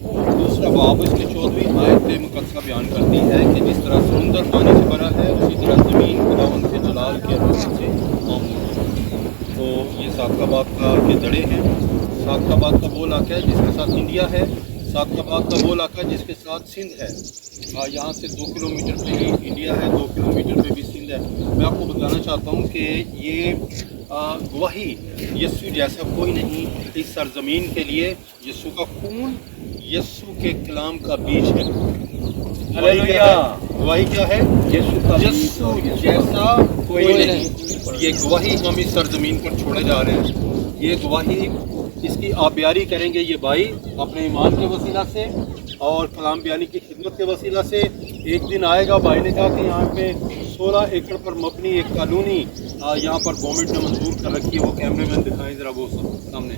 दूसरा बाब इसकी 14वीं आयत मुक़द्दसा बयान करती है कि जिस तरह समुंदर पानी से भरा है उसी तरह ज़मीन खुदावंद के जलाल के रहमत से मामूर है। तो ये सादकाबाद के दड़े हैं। सादकाबाद का वो इलाका है जिसके साथ इंडिया है। सादकाबाद का वो इलाका है जिसके साथ सिंध है। यहाँ से 2 किलोमीटर पे ही इंडिया है, 2 किलोमीटर पे भी सिंध है। मैं आपको बताना चाहता हूँ कि ये गवाही यस्सु जैसा कोई नहीं इस सरजमीन के लिए। यस्सु का खून यस्सु के कलाम का बीज है। हालेलुया। गवाही क्या है? यस्सु जैसा कोई नहीं। और ये गवाही हम इस सरजमीन पर छोड़े जा रहे हैं। ये गवाही इसकी आप बयारी करेंगे ये भाई अपने ईमान के वसीला से और कलाम बयानी की खिदमत के वसीला से। एक दिन आएगा, भाई ने कहा कि यहाँ पे 16 एकड़ पर मबनी एक कॉलोनी यहाँ पर गवर्नमेंट ने मंजूर कर रखी है। वो कैमरामैन दिखाएं ज़रा, वो सामने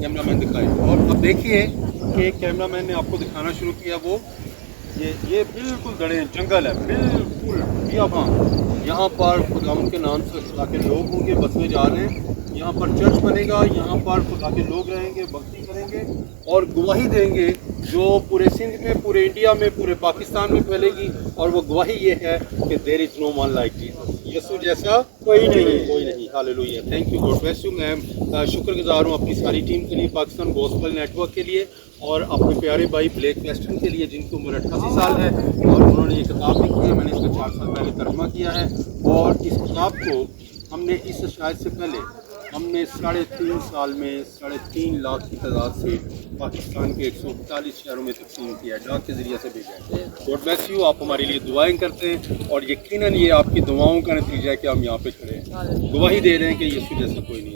कैमरामैन दिखाएं। और अब देखिए कि कैमरामैन ने आपको दिखाना शुरू किया। वो ये बिल्कुल दड़े जंगल है, बिल्कुल बियाबान। यहाँ पर खुदावंद के नाम से खुदा के लोग होंगे, बसने जा रहे हैं। यहाँ पर चर्च बनेगा, यहाँ पर खुदा के लोग रहेंगे, भक्ति करेंगे और गवाही देंगे जो पूरे सिंध में, पूरे इंडिया में, पूरे पाकिस्तान में फैलेगी। और वो गवाही ये है कि there is no one like Jesus, Yeshu जैसा कोई नहीं। Hallelujah. Thank you, God bless you. मैं शुक्रगुजार हूँ अपनी सारी टीम के लिए, पाकिस्तान गॉस्पेल नेटवर्क के लिए और अपने प्यारे भाई ब्लैक वेस्टर्न के लिए जिनकी उम्र 88 साल है और उन्होंने ये किताब लिखी है। मैंने इसका 4 साल पहले तर्जुमा किया है और इस किताब को हमने इस शायद से पहले हमने 3.5 साल में 3.5 लाख की तादाद से पाकिस्तान के 141 शहरों में तकसीम किया है, डाक के ज़रिए से भेजा है। God bless you. आप हमारे लिए दुआएं करते हैं और यकीनन ये आपकी दुआओं का नतीजा है कि हम यहाँ पे खड़े हैं, गवाही दे रहे हैं कि यीशु जैसा कोई नहीं।